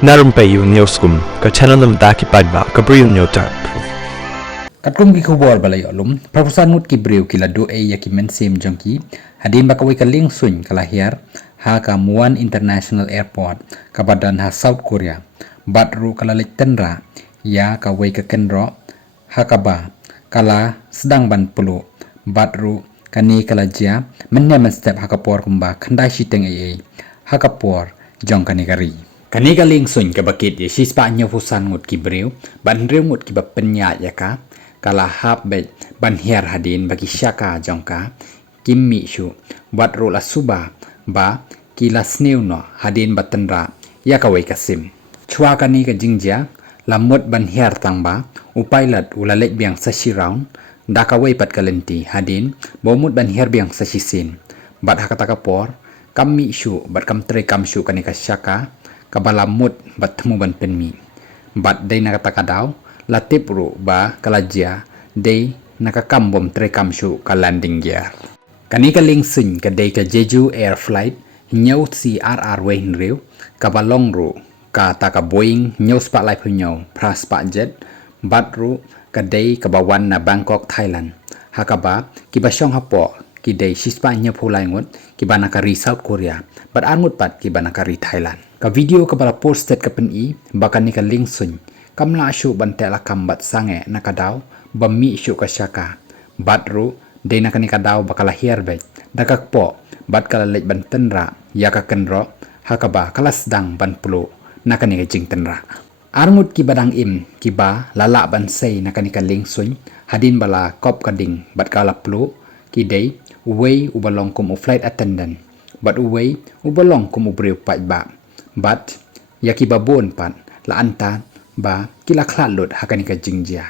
Narum payu nioskum ka chananam daki padba ka briu nyotar. Katrum ki kubor balay olum, Profesor Ngut ki briu ki lado ya ki mensim jongki, hadin bakawai ka ling sun kalahir, ha ka Muan International Airport, ka badan ha South Korea, batru kalalik tenra, ya ka wai ka kenro, ha ka ba, kala sedang ban pulu, batru kani kala jia, menyaman step ha ka por kumba, kandai shiteng ha ka por, jong kani kari. Kani ka ling sun ka bakit ya sispa nyofusan ngut ki briu, ban riu ngut ki ba penyat ya ka, kala hap bet ban her hadin bagi syaka jongka kimmi shu bat rola suba ba kila sneu no hadin batenra ya kawai kasim chua kani ka jingja lamut ban her tangba upailat ulalek biang sashi round da kawai pat kalenti hadin bomut ban her biang sashi sin bat hakata kapor kammi shu bat kamtre kam shu kani ka syaka kabalamut bat temu ban penmi bat dai nakata kadau latip ru ba kalajia day nakakam bom trekam shu ka landing gear. Kani ka ling sin ka day ka Jeju Air Flight nyaw si RR way hinriw ka balong ru ka ta ka Boeing nyaw spa lai punyaw pras pa jet bat ru ka day ka bawan na Bangkok Thailand hakaba ki basyong hapo ki day sispa nya pulai ngut ki banakari South Korea bat angut pat ki banakari Thailand. Ka video ka bala posted ka pen bakan ni ka ling sun kamla syu bantela kambat sange nakadaw bami syu kasyaka batru de nakani kadaw bakala hierbet dakakpo bat kala lej bantenra yaka kenro hakaba kalas dang ban pulu nakani ka jing tenra arngut ki badang im ki ba lala ban sei nakani ka lingsun hadin bala kop kading bat kala pulu ki dei uwei ubalong kum flight attendant bat uwei ubalong kum ubriu pat ba bat yaki babon pat la anta ba kila klat lut hakani ka jingjia